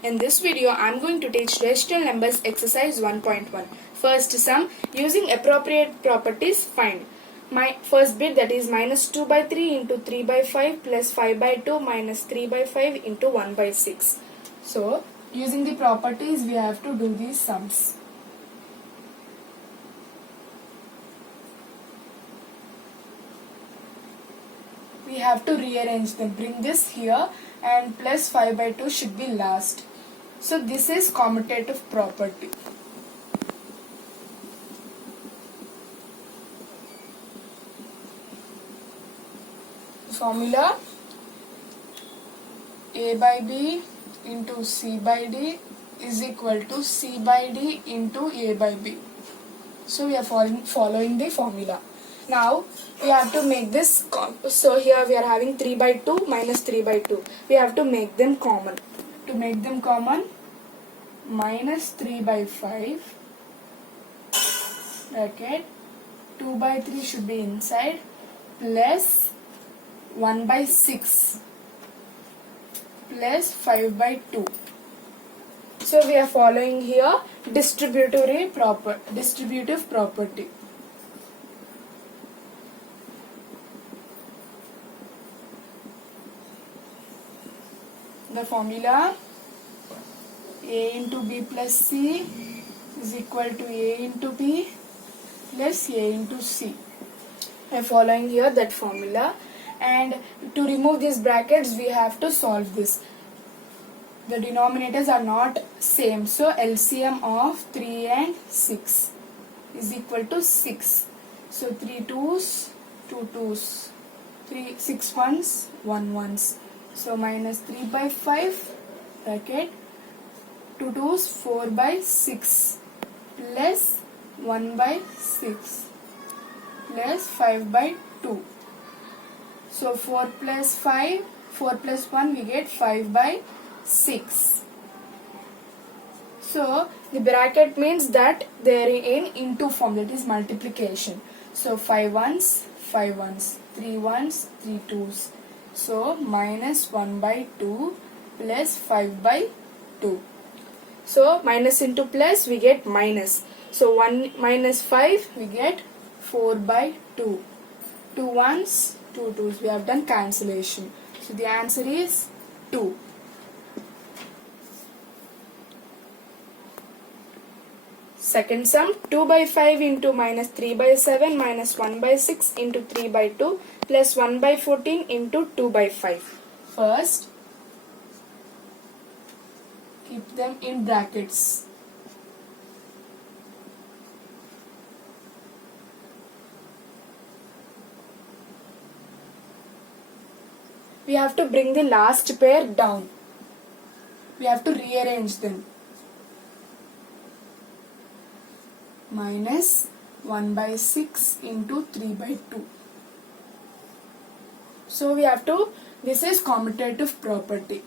In this video, I am going to teach rational numbers exercise 1.1. First sum, using appropriate properties, find. My first bit, that is minus 2 by 3 into 3 by 5 plus 5 by 2 minus 3 by 5 into 1 by 6. So, using the properties, we have to do these sums. We have to rearrange them. Bring this here and plus 5 by 2 should be last. So this is commutative property. Formula: A by B into C by D is equal to C by D into A by B. So we are following the formula. Now we have to make this, so here we are having 3 by 2 minus 3 by 2. We have to make them common. To make them common, minus 3 by 5 bracket 2 by 3 should be inside plus 1 by 6 plus 5 by 2. So we are following here distributive property. The formula: A into B plus C is equal to A into B plus A into C. I am following here that formula, and to remove these brackets we have to solve this. The denominators are not same, so LCM of 3 and 6 is equal to 6. So 3 2's, 2 2's, 6 1's, 1 1's. So minus 3 by 5 bracket 2 2's 4 by 6 plus 1 by 6 plus 5 by 2. So 4 plus 5, 4 plus 1 we get 5 by 6. So the bracket means that they are in into form, that is multiplication. So 5 1's, 5 1's, 3 1's, 3 2's. So minus 1 by 2 plus 5 by 2. So minus into plus we get minus. So 1 minus 5 we get 4 by 2. 2 1's, 2 2's. We have done cancellation. So the answer is 2. Second sum, 2 by 5 into minus 3 by 7 minus 1 by 6 into 3 by 2 plus 1 by 14 into 2 by 5. First, keep them in brackets. We have to bring the last pair down. We have to rearrange them. Minus 1 by 6 into 3 by 2. So we have to, this is commutative property.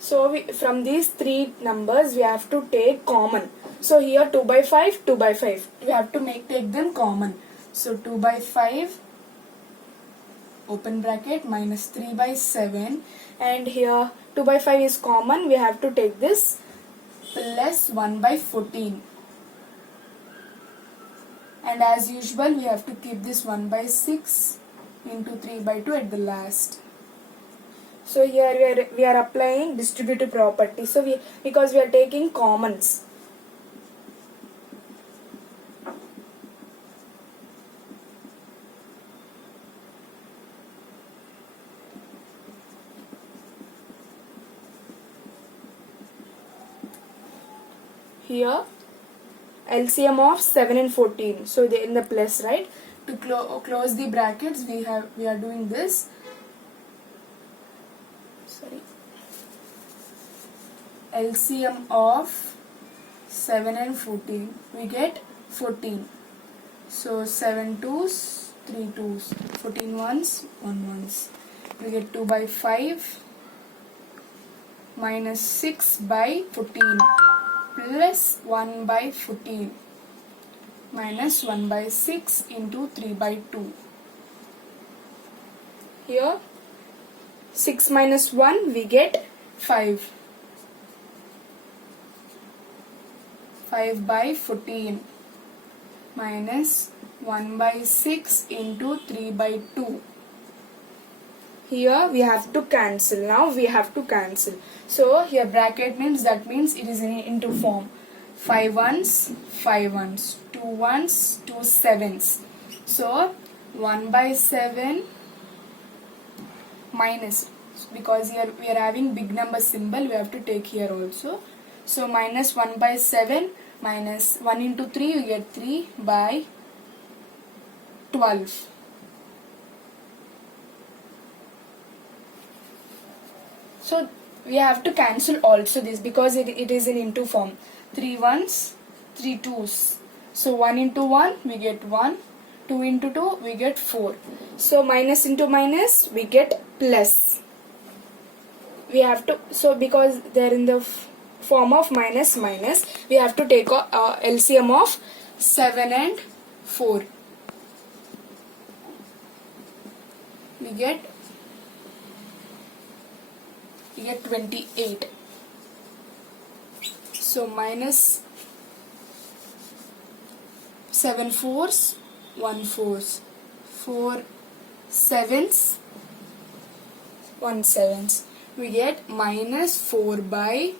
So from these three numbers we have to take common. So here 2 by 5, 2 by 5. We have to take them common. So 2 by 5 open bracket minus 3 by 7, and here 2 by 5 is common, we have to take this plus 1 by 14, and as usual we have to keep this 1 by 6 into 3 by 2 at the last. So here we are applying distributive property, so because we are taking commons. Here LCM of 7 and 14, so they in the plus, right? To close the brackets we are doing this. LCM of 7 and 14, we get 14. So 7 2's, 3 2's, 14 1's, 1 1's. We get 2 by 5 minus 6 by 14 plus 1 by 14. minus 1 by 6 into 3 by 2. Here 6 minus 1 we get 5. 5 by 14 minus 1 by 6 into 3 by 2. Here we have to cancel. Now we have to cancel. So here bracket means, that means it is into form. 5 ones, 5 ones, 2 ones, 2 sevens. So 1 by 7 minus, because here we are having big number symbol, we have to take here also. So minus 1 by 7 minus 1 into 3, we get 3 by 12. So we have to cancel also this, because it is in into form. 3 ones, 3 twos. So 1 into 1 we get 1, 2 into 2 we get 4. So minus into minus we get plus. We have to, so because they are in the form of minus minus, we have to take a LCM of 7 and 4. We get 28. So minus 7 fours, 1 fours, 4 sevens, 1 sevens. We get minus 4 by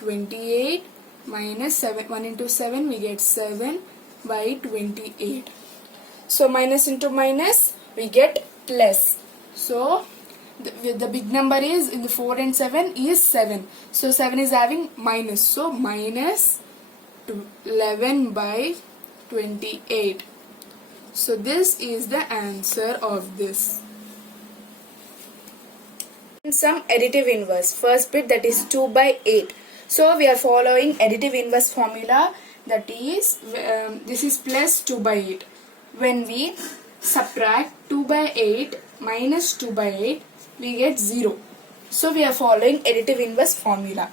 28 minus 7. 1 into 7 we get 7 by 28. So minus into minus we get plus. So the big number is in the 4 and 7 is 7. So 7 is having minus. So minus 11 by 28. So this is the answer of this. Some additive inverse. First bit, that is 2 by 8. So we are following additive inverse formula, that is this is plus 2 by 8. When we subtract 2 by 8 minus 2 by 8, we get 0. So we are following additive inverse formula.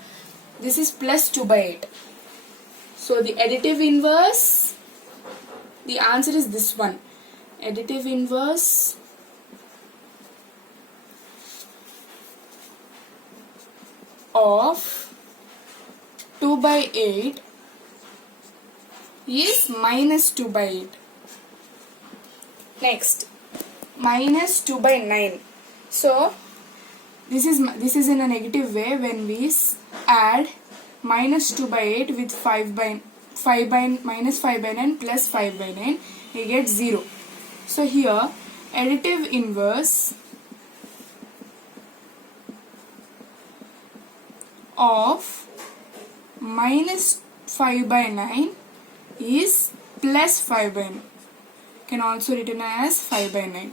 This is plus 2 by 8. So the additive inverse, the answer is this one. Additive inverse of 2 by 8 is minus 2 by 8. Next, minus 2 by 9. So this is in a negative way. When we add minus 2 by 8 with 5 by minus 5 by 9 plus 5 by 9, we get 0. So here additive inverse of minus 5 by 9 is plus 5 by 9. Can also written as 5 by 9.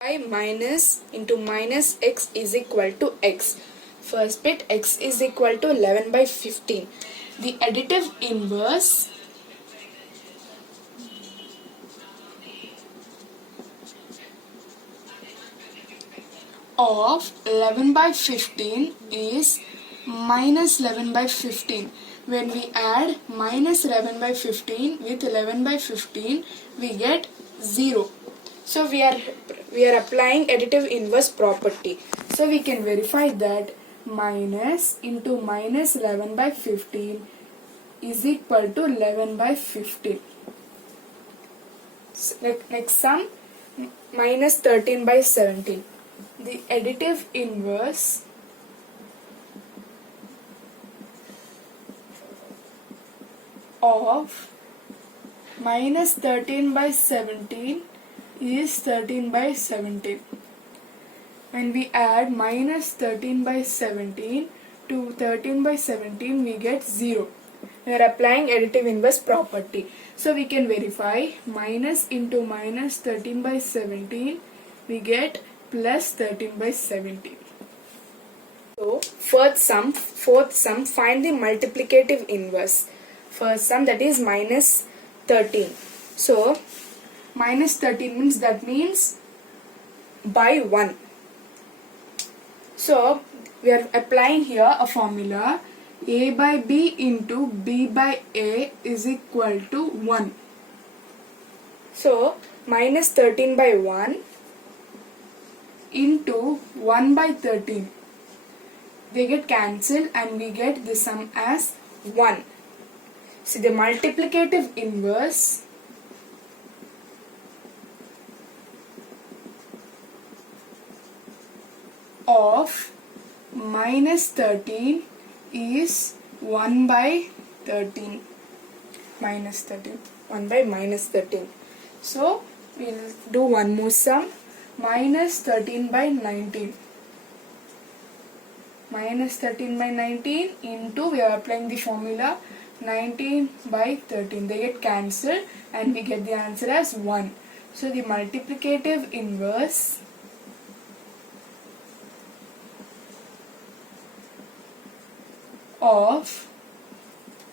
By minus into minus x is equal to x. First bit, x is equal to 11 by 15. The additive inverse of 11 by 15 is minus 11 by 15. When we add minus 11 by 15 with 11 by 15, we get 0. So we are applying additive inverse property. So we can verify that minus into minus 11 by 15 is equal to 11 by 15. Next sum, minus 13 by 17. The additive inverse of minus 13 by 17 is 13 by 17. When we add minus 13 by 17 to 13 by 17, we get 0. We are applying additive inverse property. So we can verify minus into minus 13 by 17, we get plus 13 by 17. So fourth sum, find the multiplicative inverse. First sum, that is minus 13. So minus 13 means, that means by 1. So we are applying here a formula, A by B into B by A is equal to 1. So minus 13 by 1 into 1 by 13. They get cancelled and we get the sum as 1. See the multiplicative inverse of minus 13 is 1 by 13. Minus 13. 1 by minus 13. So we'll do one more sum. Minus 13 by 19. Minus 13 by 19 into, we are applying the formula, 19 by 13. They get cancelled and we get the answer as 1. So the multiplicative inverse of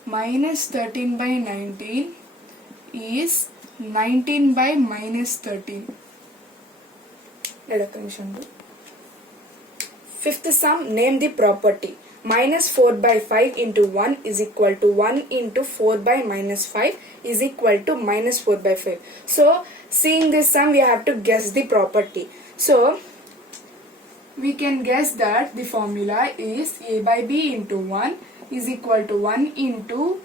minus 13 by 19 is 19 by minus 13. Fifth sum, name the property. Minus 4 by 5 into 1 is equal to 1 into 4 by minus 5 is equal to minus 4 by 5. So seeing this sum we have to guess the property. So we can guess that the formula is A by B into 1 is equal to 1 into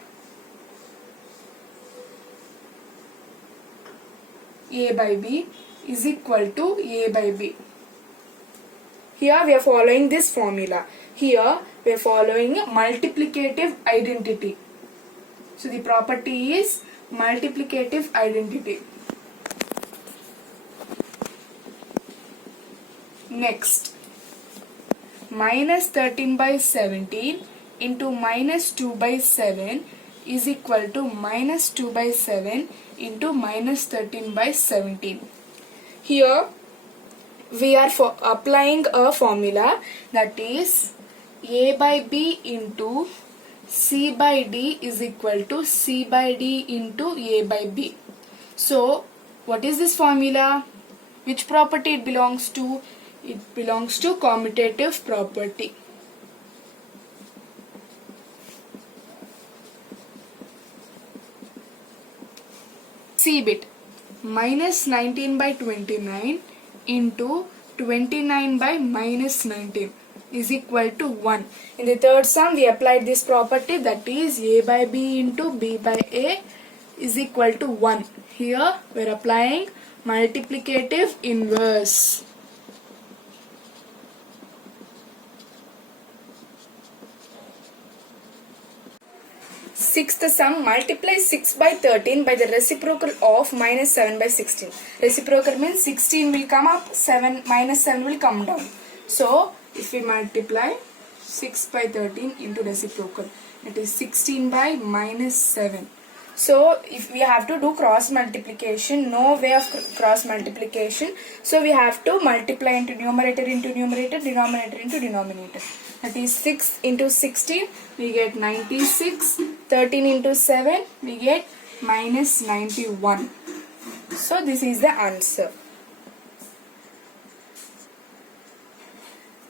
A by B is equal to A by B. Here we are following this formula. Here we are following multiplicative identity. So the property is multiplicative identity. Next, minus 13 by 17 into minus 2 by 7 is equal to minus 2 by 7 into minus 13 by 17. Here we are applying a formula, that is A by B into C by D is equal to C by D into A by B. So what is this formula? Which property it belongs to? It belongs to commutative property. C bit, minus 19 by 29 into 29 by minus 19 is equal to 1. In the third sum we applied this property, that is A by B into B by A is equal to 1. Here we are applying multiplicative inverse. Sixth sum, multiply 6 by 13 by the reciprocal of minus 7 by 16. Reciprocal means 16 will come up, minus 7 will come down. So if we multiply 6 by 13 into reciprocal, it is 16 by minus 7. So if we have to do cross multiplication, no way of cross multiplication. So we have to multiply into numerator, denominator into denominator. That is 6 into 16, we get 96. 13 into 7, we get minus 91. So this is the answer.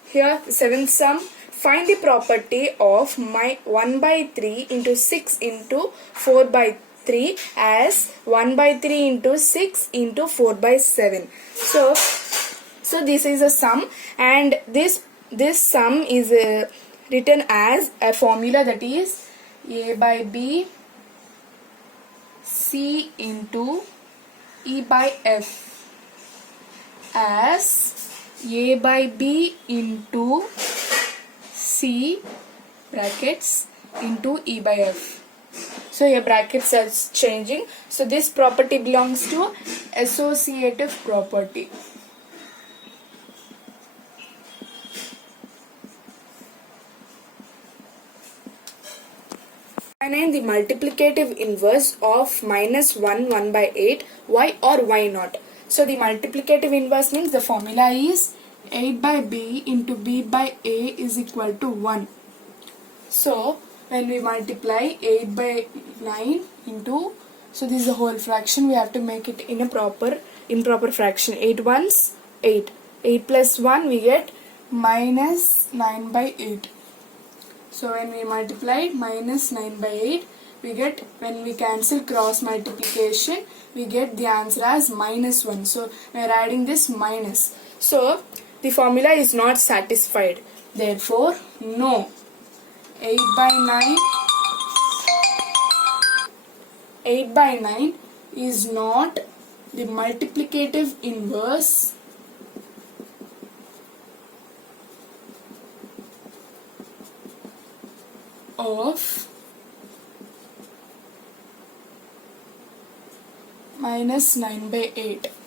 Here the seventh sum, find the property of 1 by 3 into 6 into 4 by 3 as 1 by 3 into 6 into 4 by 7. So this is a sum, and this sum is written as a formula, that is A by B C into E by F as A by B into C brackets into E by F. So your brackets are changing. So this property belongs to associative property. And the multiplicative inverse of minus 1 by 8, why or why not? So the multiplicative inverse means the formula is 8 by B into B by A is equal to 1. So when we multiply 8 by 9 into, so this is a whole fraction, we have to make it in a improper fraction. 8 ones 8. 8 plus 1 we get minus 9 by 8. So when we multiply minus 9 by 8, we get, when we cancel cross multiplication, we get the answer as minus 1. So we are adding this minus. So the formula is not satisfied. Therefore, no. 8 by 9 is not the multiplicative inverse of minus 9 by 8.